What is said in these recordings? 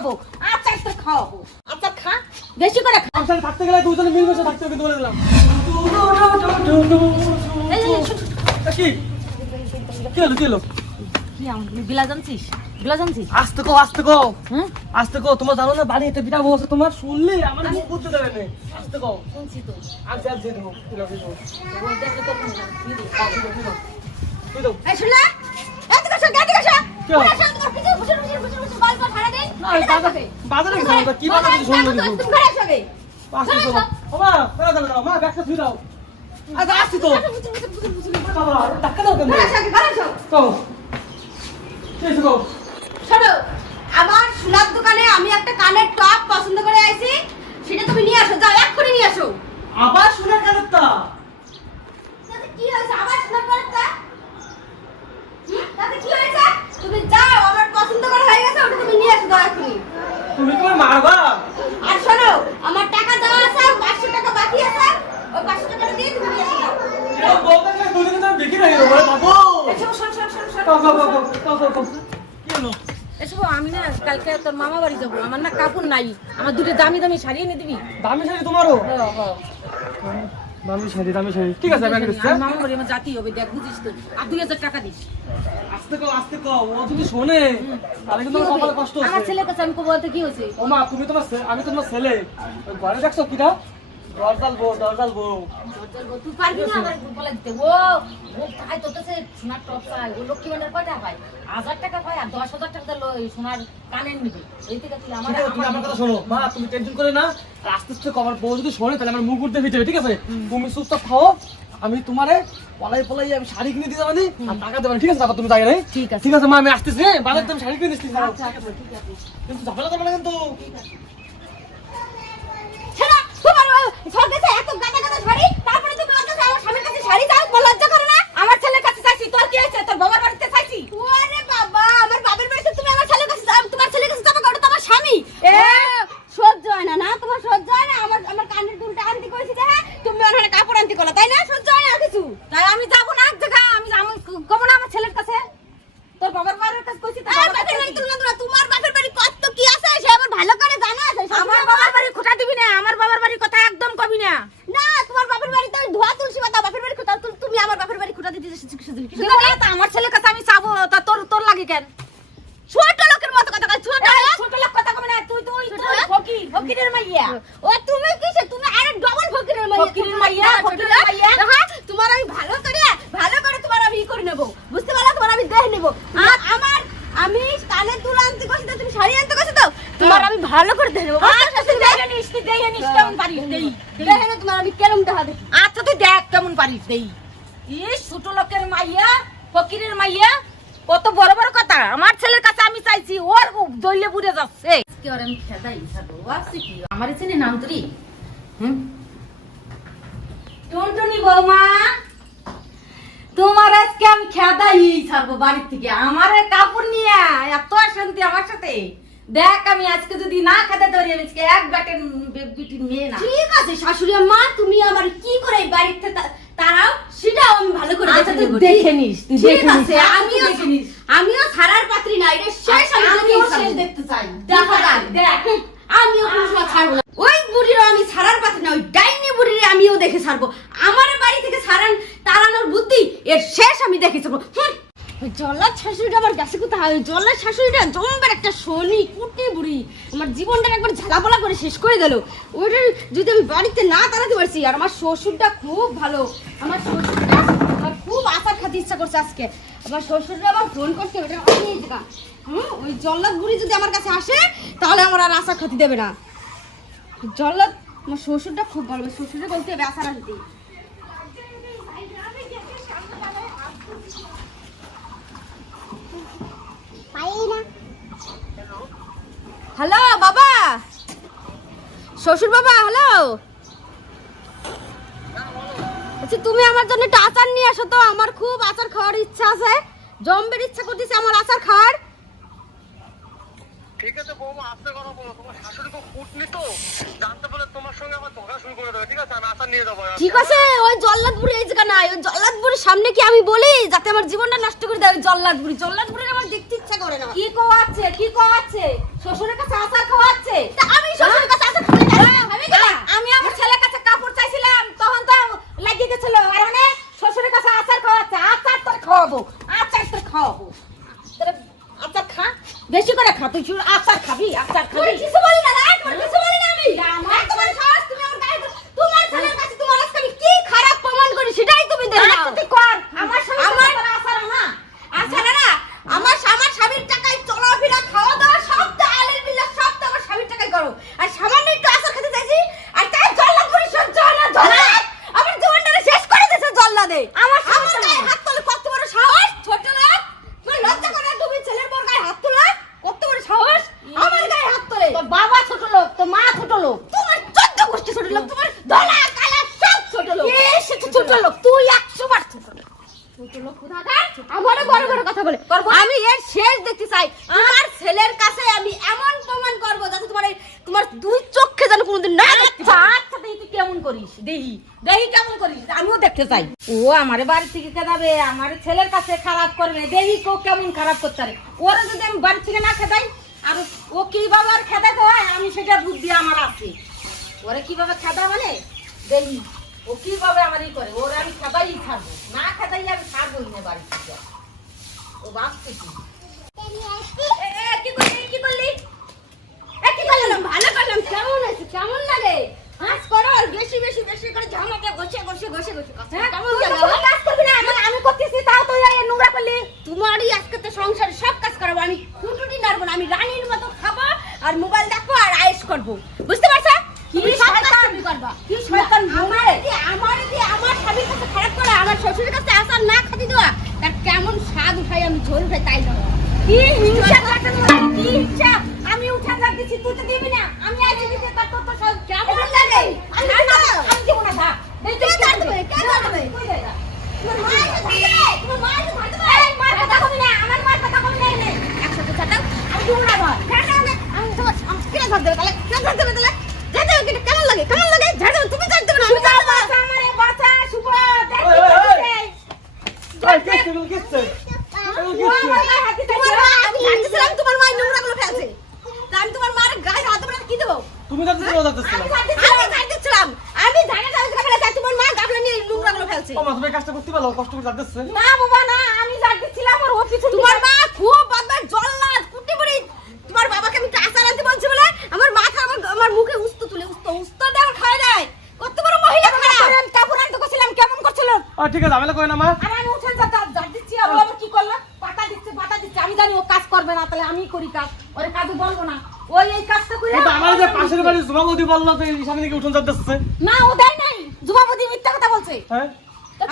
খাওয়াবো আচার তো খাওয়াবো আচার খা বেশি করে খা। আমার থাকতে গেলে দুজনে মিলমিশে থাকতে হবে বলে দিলাম। কি? কি হলো কি হলো? বিলা জানছিস বিলা জানছিস আসতে কো আসতে কো। আসতে কো তোমার জানো না বাড়ি একটা বিটা বসে তোমার? শুনলে আমার মুখ করতে দেবে না। আসতে কো। শুনছি তো। আজ আজ দিয়ে দেবো দিলো দিলো ও দেখলে তো কোন তুই দাও এই শুনলে? এই দিকে আসো গাড়ি বাজারে বাজারে কি বাজারে কিছু মা ব্যাগটা ধুই দাও। আসছি তো। বাবা টাকা দাও কেন? তো শোনো আমার সোনার দোকানে আমি একটা কানের টপ পছন্দ করে আইছি সেটা তুমি নিয়ে আসো যাও এক্ষুনি নিয়ে আসো। আবার শোনার কানেরটা? তাতে কি হয়েছে আবার সোনার কানেরটা হুম? তাতে কি হয়েছে তুমি যাও আমার পছন্দ করা হয়ে গেছে ওটা তুমি নিয়ে আসো যাও এক্ষুনি তুমি কি মারবা আর শোনো আমার টাকা দেওয়া আছে পাঁচশো টাকা বাকি আছে ওই পাঁচশো টাকাটা দিয়ে তুমি নিয়ে আসো যাও। এরকম বলতে গেলে দুদিনে তো দেখি নাই বলে বাবু এসো, শোন, শোন, শোন, শোন। কাও কাও কাও কাও কাও কাও কি হলো এসব আমি না কালকে তোর মামা বাড়ি যাব। আমার না কাপড় নাই। আমার দুটো দামি দামি শাড়ি এনে দিবি? দামি শাড়ি তোমারও? দামি শাড়ি দামি শাড়ি। ঠিক আছে দিচ্ছি মামা বাড়ি আমার জাতি হবে দেখ বুঝিস তো। আর দুই হাজার টাকা দিস। আস্তে কও আস্তে কও ও যদি শোনে তাহলে কিন্তু আমার কষ্ট আমার ছেলে কাছে আমি কবো কি হয়েছে? ও মা তুমি তোমার আমি তোমার ছেলে। ঘরে দেখছ কিটা দরজাল বউ দরজাল বউ। তুই পারবি না আমার বলে দিতে? ও ও তাই তোর কাছে সোনার টপ চাই। ও লক্ষ্মী ভান্ডার কয় টাকা পায়? হাজার টাকা পায় আর দশ হাজার টাকা দিলো সোনার কানের নিবে। এই থেকে তুই আমার তুমি আমার কথা শোনো। মা তুমি টেনশন করে না। আস্তে আস্তে কমার বউ যদি শোনে তাহলে আমার মুখ উঠতে ভিতরে ঠিক আছে? তুমি চুপচাপ খাও আমি তোমারে পলাই পলাই আমি শাড়ি কিনে দিতে পারি আর টাকা দেবেন ঠিক আছে তুমি যাই নাই? ঠিক আছে। ঠিক আছে মা আমি আসতেছি। হ্যাঁ বাজার তুমি শাড়ি কিনে দিচ্ছি আচ্ছা আচ্ছা কিন্তু ঝামেলা করবে না কিন্তু? ছেড়া, কাছে এত গাদা গাদা শাড়ি, তারপরে তুমি ওর কাছে আমার স্বামীর কাছে শাড়ি চাও, লজ্জা করে না? আমার ছেলের কাছে চাইছি তোর কি হয়েছে তোর বাবার বাড়িতে চাইছি ওরে বাবা, আমার বাবার বাড়িতে তুমি আমার ছেলের কাছে যাও, তোমার ছেলের কাছে যাবে, ওটা তো আমার স্বামী। এ, সহ্য হয় না, না? তোমার সহ্য হয় না? আমার- আমার কানের দুলটা আনতে কইছি যে, হ্যাঁ, তুমি ওখানে কাপড় আনতে কইলা, তাই না? সহ্য হয় না কিছু? তাই আমি যাব না এক জায়গা আমি আমি কব না আমার ছেলের কাছে তোর বাবার বাড়ির কাছে কইছি তোর আমার বাবার বাপের কাছে বাড়ি তুলনা করো, তোমার বাপের বাড়ি কত কি আছে, সে আমার ভালো করে জানা আছে, সব আমার সময় বাবার বাড়ি খোটা দিবি না আমার বাবার বাড়ির কথা একদম কবি না না, তোমার বাপের বাড়িতে ওই ধোয়া তুলসী পাতা, বাপের বাড়ি খুঁটা, তুল- তুমি আমার বাপের বাড়ি খুঁটা দিতে এসেছ, কিছু দিন, কিছু দেবো দিন। না, তা আমার ছেলের কাছে আমি চাবো তা তোর তোর লাগে কেন ছোট লোকের মতো কথা কয়, ছোট এই, লোক। ছোট লোক কথা কবে না তুই তুই ছোট তুই লোক? ফকির ফকিরের মাইয়া ও তুমি কিসে তুমি আরে ডবল ফকিরের মাইয়া ফকিরের তুমি মাইয়া, ছোট ফকিরের লোক। মাইয়া। হ্যাঁ তোমার আমি ভালো করে ভালো করে তোমার আমি ই করে নেব বুঝতে পারলা তোমার আমি দেহ নেব আর আমার আমি কানে দুল আনতে কইছি তো তুমি শাড়ি আনতে কইছি তো তোমার আমি ভালো করে দেহ নেব। আচ্ছা তুই দেখে। কেমন পারিস দেই। দেব আচ্ছা তুই দেখ কেমন পারিস দেই। ইস ছোট লোকের মাইয়া ফকিরের মাইয়া কত বড় বড় কথা। আমার ছেলের কাছে আমি চাইছি ওর দইলে বুড়ে যাচ্ছে। আমি খেদাই কি? আমার চেনে নাম তুই হুম? টুনটুনি বৌমা তোমার আজকে আমি খেদাই ছাড়বো বাড়ির থেকে। আমার কাপড় নিয়ে এত শান্তি আমার সাথে। দেখ আমি আজকে যদি না খেতে ধরি আমি আজকে এক মেয়ে না। ঠিক আছে শাশুড়ি মা তুমি আমার কি করে এই বাড়িতে তারাও? সেটাও আমি ভালো করে আচ্ছা, তুই দেখে নিস, তুই দেখে নিস, আচ্ছা, আমিও। আমিও ছাড়ার পাত্রী না এটা শেষ আমি আমিও শেষ দেখতে চাই। দেখা যাক দেখ আমিও কোনো সময় ছাড়বো না। ওই বুড়িরও আমি ছাড়ার পাত্রী না ওই ডাইনি বুড়িরে আমিও দেখে ছাড়বো। আমার বাড়ি থেকে ছাড়ান তাড়ানোর বুদ্ধি এর শেষ আমি দেখে ছাড়বো। হুম, জল্লাদ শাশুড়িটা আমার গেছে কোথায়? জল্লাদ শাশুড়িটা জম্বের একটা শনি, কুটি বুড়ি। আমার জীবনটা একবার ঝালাপালা করে শেষ করে দিল। ওইটা যদি আমি বাড়িতে না তাড়াতে পারছি, আর আমার শ্বশুরটা খুব ভালো। আমার শ্বশুরটা আমার খুব আশার খাতে ইচ্ছা করছে আজকে। আমার শ্বশুরটা আবার ফোন করছে ওটা অনেক জায়গা। হুম? ওই জল্লাদ বুড়ি যদি আমার কাছে আসে, তাহলে আমার আর আশা খাতি দেবে না। জল্লাদ, আমার শ্বশুরটা খুব ভালো। শ্বশুরে বলতে হবে আশা রাখতে হ্যালো, বাবা। শ্বশুর বাবা, হ্যালো। আচ্ছা তুমি আমার জন্য একটা আচার নিয়ে আসো তো। আমার খুব আচার খাওয়ার ইচ্ছা আছে। জম্বের ইচ্ছা করতেছে আমার আচার খাওয়ার। ঠিক আছে বৌমা আস্তে কথা বলো। তোমার শাশুড়ি খুব কুটনি তো। জানতে পারলে তোমার সঙ্গে আমার ঝগড়া শুরু করে দেবে ঠিক আছে? আমি আসার নিয়ে যাব ঠিক আছে ওই জল্লাদপুরি এই জায়গা নাই। ওই জল্লাদপুরের সামনে কি আমি বলি? যাতে আমার জীবনটা নষ্ট করে দেয় ওই জল্লাদপুরি। জল্লাদপুরির আমার দেখতে ইচ্ছা করে না। কি কোয়াচ্ছে কি কোয়াচ্ছে শ্বশুরের কাছে আচার খাওয়াচ্ছে? আমি শ্বশুরের কাছে আসার খাবে না। খাবে না আ- আমি আমার ছেলের কাছে কাপড় চাইছিলাম তখন তো লাগিয়ে গেছিল আর মানে শ্বশুরের কাছে আচার খাওয়াচ্ছে। আচার তোর খাওয়াবো আচার তোর খাওয়াবো তোর আচার খা বেশি করে খা তুই আচার খাবি আচার খাবি। কিছু বলি না রাখ তোর কিছু বলি না আমি আর তোমার সাহস তুমি আমার গায়ে তোমার ছেলের কাছে তোমার আজকে আমি কি খারাপ প্রমাণ করি সেটাই তুমি দেখো আচ্ছা, তুই কর আমার সঙ্গে আমার- তোর আচার না আচ্ছা না না আমার আমার স্বামীর টাকায় চলাফেরা খাওয়া দাওয়া সব তো আলের বিল্লা সব তো আমার স্বামীর টাকায় করো আর সামান্য একটু আসার খেতে চাইছি আর তাই জল্লাদ করে সহ্য হয় না জল্লাদ আমার জীবনটারে শেষ করে দিয়েছে জল্লাদে আমার আমার স্বামীর গায়ে হাত তোলে কত বড় সাহস ছোট লোক তোমার লজ্জা করে না তুমি ছেলের বড় গায়ে হাত তোলা কত বড় সাহস আমার গায়ে হাত তোলে তোর বাবা ছোট লোক তোর মা ছোট লোক তোমার চোদ্দ গোষ্ঠী ছোট লোক তোমার ধলা কালা সব ছোট লোক কে সে তো ছোট লোক তুই একশো বার ছোট লোক আমারও বড় বড় কথা বলে আমি এর শেষ দেখতে চাই। তোমার ছেলের কাছে আমি এমন প্রমাণ করব যাতে তোমার তোমার দুই চোখে যেন কোনোদিন না দেখতে আচ্ছা দেখি তুই কেমন করিস? দেখি। দেখি কেমন করিস? আমিও দেখতে চাই। ও আমারে বাড়ি থেকে কেদাবে আমার ছেলের কাছে খারাপ করবে দেখি কেউ কেমন খারাপ করতে পারে। ওরা যদি আমি বাড়ি থেকে না খেদাই আর ও কীভাবে আর খেদাতে হয় আমি সেটা বুদ্ধি আমার আছে। ওরা কীভাবে খেদা মানে? দেখি। ও কীভাবে আমার ই করে? ওরা আমি খেদাই ছাড়বো না খেদাই আমি ছাড়বোই না বাড়ি থেকে। ও বাঁচতে কি এ, এ, কি করলি কি করলি? এ, কি করলি করলাম, ভালো করলাম। কেমন লাগে হাস করো আর বেশি বেশি বেশি করে ঝামাকে ঘষে ঘষে ঘষে ঘষে কথা কেমন লাগে কাজ করবি না, আমি- আমি করতেছি, তাও তুই এই নোংরা করলি। তোমারই আজকে তো সংসারে সব কাজ করাবো। আমি খুঁটুটি নাড়বো না আমি রানীর মতো খাব আর মোবাইল দেখব আর আয়েস করব বুঝতে পারছ তুমি সব কাজ শয়তান? তুমি করবা কি শয়তান আমার যে আমার যে আমার স্বামীর কাছে খারাপ করা আমার শ্বশুরের কাছে আসার না খাতি দেওয়া তার কেমন স্বাদ ঝোল তাই কি হিংসা কি হিংসা? আমি উঠান রাখতেছি, তুই তো দিবি না। আমি আইছি দিতে, তার তোর তো সব- কেমন লাগে? আমি না, আমি দিব না, থাক। কে তুই ধরতে দিবি। কে ধরতে পারে? তুই দে না। এই, কথা কবি আমার মার কথা কবি না এনে। একসাথে চাটাও আমি দিব না ধর। আমি তোমার তাহলে কে ধরতে পারে তাহলে লাগে কেমন লাগে ঝাড় দাও, তুমি ধরতে পারো আমি সুগা, ধরতে পারব। বাঁচা আমারে, বাঁচা, সুগা, দেখ ওই, কি ওই, করতেছে। এই, কিসছে, এগুলো কিসছে? এগুলো ও কিসছে? আমার গায়ে হাত দিতেছে। তোমার মা আমি ঝাড়তেছিলাম তোমার মায়ের নোংরাগুলো ফেলছে তা আমি তোমার মার গায়ে হাত দেবো না, কি দেবো তুমি যাতে চলে যাচ্ছিস আমি ঝাড়তেছিলাম আমি ঝাড়তে ঝাড়তে ফেলেছি আর তোমার মা গাবলা নিয়ে নোংরাগুলো ফেলছে ও মা তুমি এই কাজটা করতে পারো কষ্ট করে যাচ্ছে না বাবা না আমি যাচ্ছিলাম ওর অফিসে তোমার মা খুব বদমাশ জল্লাদ কুটি বুড়ি তোমার বাবাকে আমি আচার আনতে বলছি বলে আমার মাথা আমার আমার মুখে উস্তো তুলে উস্তো উস্তো দেওয়ার খাওয়া যায় কত বড় মহিলা খারাপ কাপড় আনতে গেছিলাম কেমন করছিল আর ঠিক আছে ঝামেলা করে না মা। আর আমি উঠে যা যা দিচ্ছি আর আবার কি করল? পাতা দিচ্ছে পাতা দিচ্ছে। আমি জানি ও কাজ করবে না তাহলে আমি করি কাজ। ওরে কাজে বলব না। ওই এই কাজটা করে কিন্তু আমার যে পাশের বাড়ির জুমাবদি বলল তো এই সামনে দিকে উঠুন যাচ্ছে না ও দেয় নাই। যুবাবতী মিথ্যা কথা বলছে। হ্যাঁ?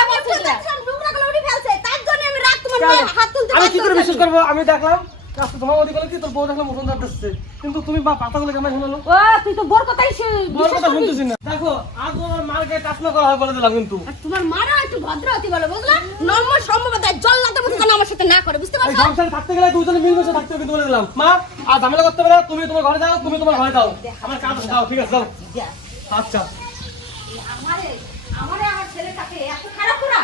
আমি একটু এটা? দেখছিলাম নোংরাগুলো ফেলছে। তার জন্য আমি রাত তোমার হাত তুলতে আমি কি করে বিশ্বাস করব? আমি দেখলাম কাজটা জমাবদি বলে কি তোর বউ দেখলাম উঠুন যাচ্ছে কিন্তু তুমি বা পাতাগুলো কেমন শোনালো ও তুই তো বোর কথাই শু- কথা করবি। না। দেখো আজ আমার মার গায়ে টাচ না করা হয় বলে দিলাম কিন্তু। তোমার মারা একটু ভদ্র হতে বলো বুঝলা? নম্বর সম্ভবত জল্লাদের মতো যেন আমার সাথে না করে বুঝতে পারছ? সংসারে থাকতে গেলে দুজনে মিলমিশে থাকতে হবে বলে দিলাম। মা আর ঝামেলা করতে পারো তুমি তোমার ঘরে যাও তুমি তোমার ঘরে যাও। আমার কাজ যাও ঠিক আছে যাও। আচ্ছা। আমারে আমারে আমার ছেলের কাছে এত খারাপ করা?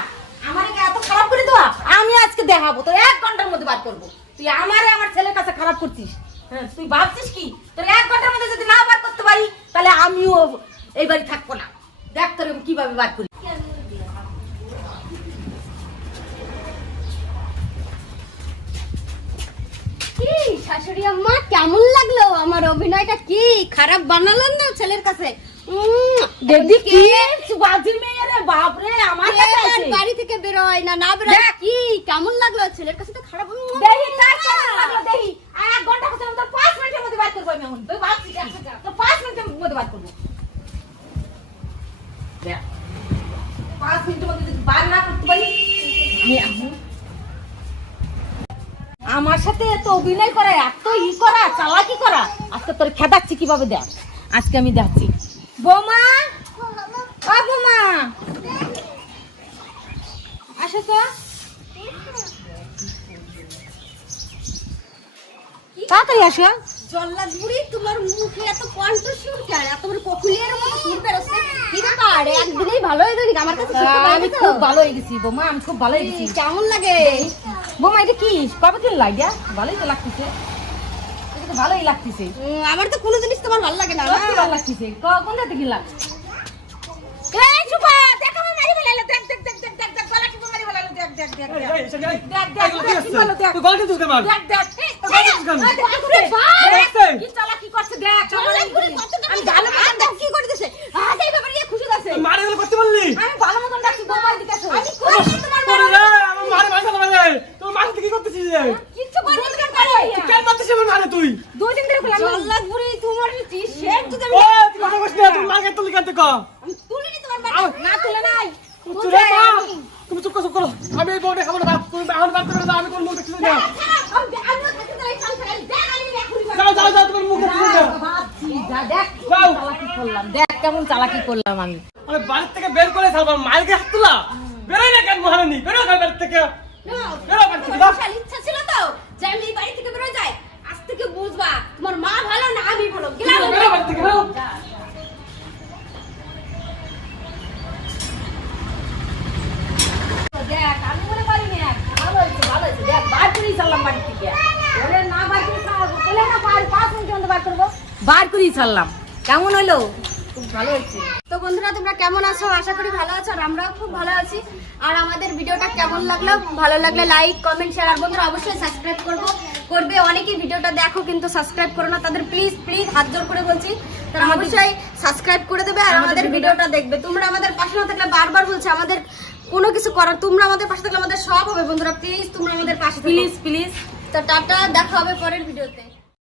আমারে এত খারাপ করে দেওয়া? আমি আজকে দেখাবো তো এক ঘণ্টার মধ্যে বার করব। তুই আমারে আমার ছেলের কাছে খারাপ করছিস। হ্যাঁ তুই ভাবছিস কি? তোর এক ঘণ্টার মধ্যে যদি না বার করতে পারি তাহলে আমিও এই বাড়ি থাকব না। দেখ তোর কীভাবে বার করি। কি শাশুড়ি আম্মা কেমন লাগল? আমার অভিনয়টা কি? খারাপ বানালেন না ছেলের কাছে? দেখি কি? কে- বাজির মেয়ে রে বাপ রে আমার। বাড়ি থেকে বেরোয় না না বেরোয়। কি কেমন লাগল? ছেলের কাছে তো খারাপ উম, দেখি তার কেমন লাগল দেখি আর এক ঘণ্টা কথা তোর পাঁচ মিনিটের মধ্যে বার করব আমি এখন তুই ভাবছিস একশো টাকা। তোর পাঁচ মিনিটের মধ্যে বার করব দেখ, পাঁচ মিনিটের মধ্যে যদি বার না করতে পারি আমি এখন আমার সাথে এত অভিনয় করা এত ই করা চালাকি করা আজকে তোর খেদাচ্ছি কীভাবে দেখ? আজকে আমি দেখছি বৌমা! ও বৌমা! আসো তো। তাড়াতাড়ি আসো। জল্লাদ বুড়ি তোমার মুখে এত কণ্ঠ সুর কেন এত বড় ককুলিয়ার মতো সুর বেরোচ্ছে। কি ব্যাপার? একদিনেই ভালো হয়ে গেলি আমার কাছে আমি খুব ভালো হয়ে গেছি বৌমা আমি খুব ভালো হয়ে গেছি। কেমন লাগে? বোমা এটা কি? কবে কিনলা আইডিয়া ভালোই তো লাগতেছে। তো ভালোই লাগতেছে। আমার তো কোনো জিনিস তোমার ভালো লাগে না ভালো লাগতেছে। ক- কোন জায়গা থেকে লাগ এই সুপা দেখ আমার মারি বেলাইলো দেখ দেখ দেখ দেখ দেখ দেখ গলা টিপে মারি বেলাইলো দেখ দেখ দেখ দেখ। দেখ, দেখ, দেখ? কি। তুই গলা টিপছিস কেন? দেখ দেখ। গলা বাপ! দেখছে? কি করছে দেখ চলো, আমি দেখ কি করে দিছে আজ এই ব্যাপারে খুশি আছে মারে এগুলো করতে পারলি? আমি ভালো মতন ডাকছি বৌমার দিকে আসো। আমি কইছি তোমার মা ওরে রে, আমার মারে মারছে না মারে। তোর মারে তুই কি করতেছিস রে? কিচ্ছু করবি না তুই কেন মারতেছিস আমার মারে তুই? দুই দিন ধরে খোলা জল্লাদ বুড়ি তোমার টি-শার্ট যদি আমি ও, তুই কথা বলিস না, তুই মাকে তুলি কেন তুই ক? আমি তুলিনি তোমার বাড়ি আও, না তুলে নাই তুই রে মা, তুমি চুপ করো, চুপ করো। আমি বউটা খাব না, আমি কোন মুখ দেখছি না। আমি দেখ আমি কেমন চালাকি করলাম আমি আরে বাড়ির থেকে বের করে ছাড়বো, মায়ের হাত তোলা? না কেন মহারানী? বেরো বাড়ির থেকে? থেকে, তোমার যাও। বিশাল ইচ্ছা ছিল তো যে আমি এই বাড়ি থেকে বেরো যাই আজ থেকে বুঝবা তোমার মা ভালো না আমি ভালো গেলাম বেরো বাড়ি থেকে, বেরো। দেখ আমি মনে পারিনি এক ভালো হয়েছে ভালো হয়েছে দেখ বার করেই ছাড়লাম বাড়ি থেকে ওরে না বার করে ছাড়বো বলে না বার পাঁচ মিনিট মধ্যে বার করব বার করেই ছাড়লাম। কেমন হলো? খুব ভালো তো বন্ধুরা তোমরা কেমন আছো? আশা করি ভালো আছো আর আমরাও খুব ভালো আছি। আর আমাদের ভিডিওটা কেমন লাগল? ভালো লাগলে লাইক কমেন্ট শেয়ার আর বন্ধুরা অবশ্যই সাবস্ক্রাইব করব। করবে অনেকেই ভিডিওটা দেখো কিন্তু সাবস্ক্রাইব করো না। তাদের প্লিজ প্লিজ হাত জোর করে বলছি। তারা অবশ্যই সাবস্ক্রাইব করে দেবে আর আমাদের ভিডিওটা দেখবে। তোমরা আমাদের পাশে না থাকলে বারবার বলছে আমাদের কোনো কিছু করার তোমরা আমাদের পাশে থাকলে আমাদের সব হবে বন্ধুরা। প্লিজ তোমরা আমাদের পাশে প্লিজ প্লিজ তো টাটা দেখা হবে পরের ভিডিওতে।